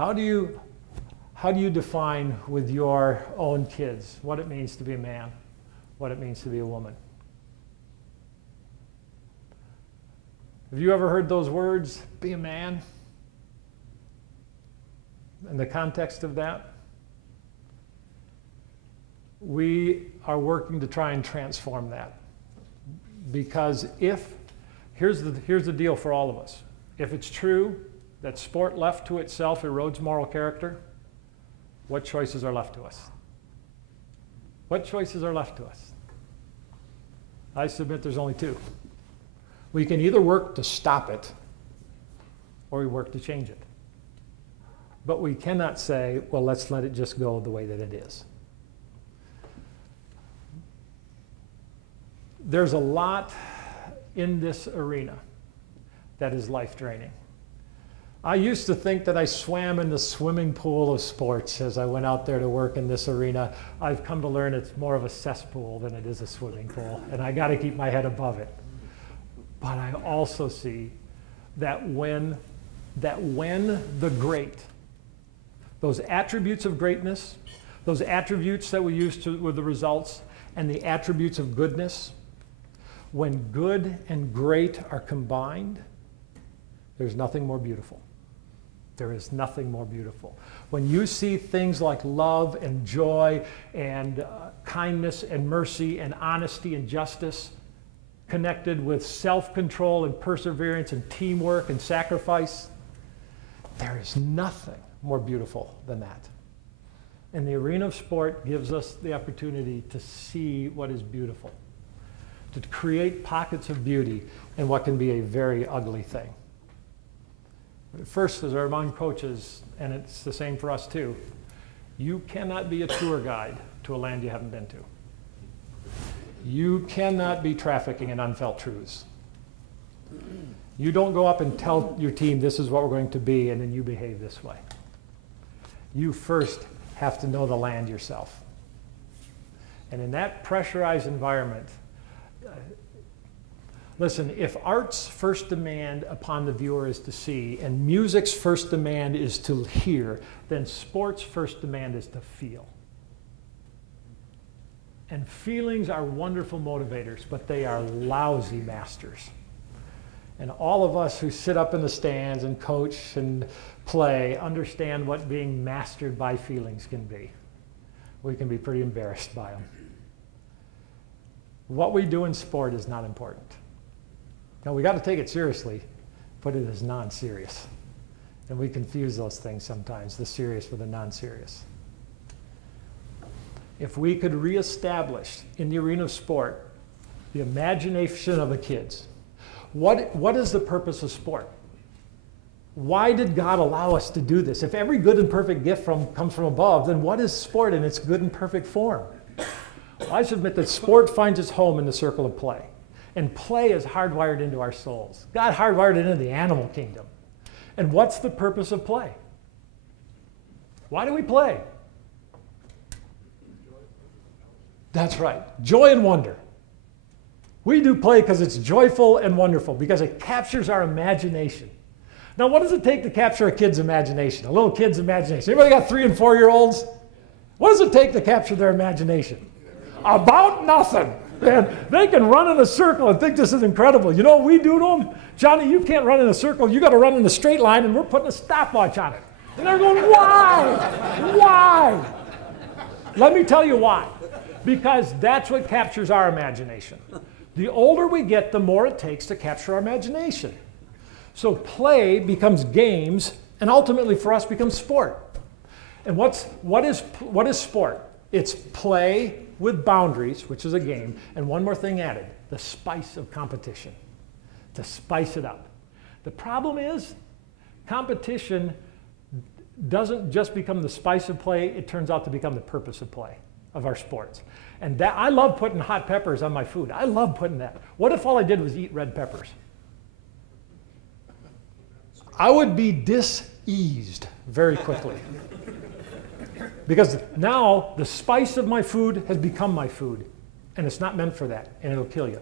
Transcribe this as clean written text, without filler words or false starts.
How do you define with your own kids what it means to be a man, what it means to be a woman? Have you ever heard those words, be a man? In the context of that, we are working to try and transform that. Because here's the deal for all of us. If it's true that sport left to itself erodes moral character, what choices are left to us? What choices are left to us? I submit there's only two. We can either work to stop it, or we work to change it. But we cannot say, well, let's let it just go the way that it is. There's a lot in this arena that is life-draining. I used to think that I swam in the swimming pool of sports as I went out there to work in this arena. I've come to learn it's more of a cesspool than it is a swimming pool, and I got to keep my head above it. But I also see that when the great, those attributes of greatness, those attributes that we use with the results, and the attributes of goodness, when good and great are combined, there's nothing more beautiful. There is nothing more beautiful. When you see things like love and joy and kindness and mercy and honesty and justice connected with self-control and perseverance and teamwork and sacrifice, there is nothing more beautiful than that. And the arena of sport gives us the opportunity to see what is beautiful, to create pockets of beauty in what can be a very ugly thing. First, as our among coaches, and it's the same for us too, you cannot be a tour guide to a land you haven't been to. You cannot be trafficking in unfelt truths. You don't go up and tell your team this is what we're going to be and then you behave this way. You first have to know the land yourself. And in that pressurized environment, listen, if art's first demand upon the viewer is to see and music's first demand is to hear, then sport's first demand is to feel. And feelings are wonderful motivators, but they are lousy masters. And all of us who sit up in the stands and coach and play understand what being mastered by feelings can be. We can be pretty embarrassed by them. What we do in sport is not important. Now, we got to take it seriously, but it is non-serious. And we confuse those things sometimes, the serious with the non-serious. If we could reestablish in the arena of sport the imagination of the kids, what is the purpose of sport? Why did God allow us to do this? If every good and perfect gift comes from above, then what is sport in its good and perfect form? Well, I submit that sport finds its home in the circle of play. And play is hardwired into our souls. God hardwired it into the animal kingdom. And what's the purpose of play? Why do we play? That's right. Joy and wonder. We do play because it's joyful and wonderful, because it captures our imagination. Now, what does it take to capture a kid's imagination, a little kid's imagination? Anybody got 3- and 4-year-olds? What does it take to capture their imagination? About nothing. And they can run in a circle and think this is incredible. You know what we do to them? Johnny, you can't run in a circle. You got to run in a straight line, and we're putting a stopwatch on it. And they're going, why? Why? Let me tell you why. Because that's what captures our imagination. The older we get, the more it takes to capture our imagination. So play becomes games, and ultimately for us becomes sport. And what is sport? It's play with boundaries, which is a game, and one more thing added, the spice of competition, to spice it up. The problem is, competition doesn't just become the spice of play, it turns out to become the purpose of play, of our sports. And that, I love putting hot peppers on my food. I love putting that. What if all I did was eat red peppers? I would be diseased very quickly. Because now the spice of my food has become my food, and it's not meant for that, and it'll kill you.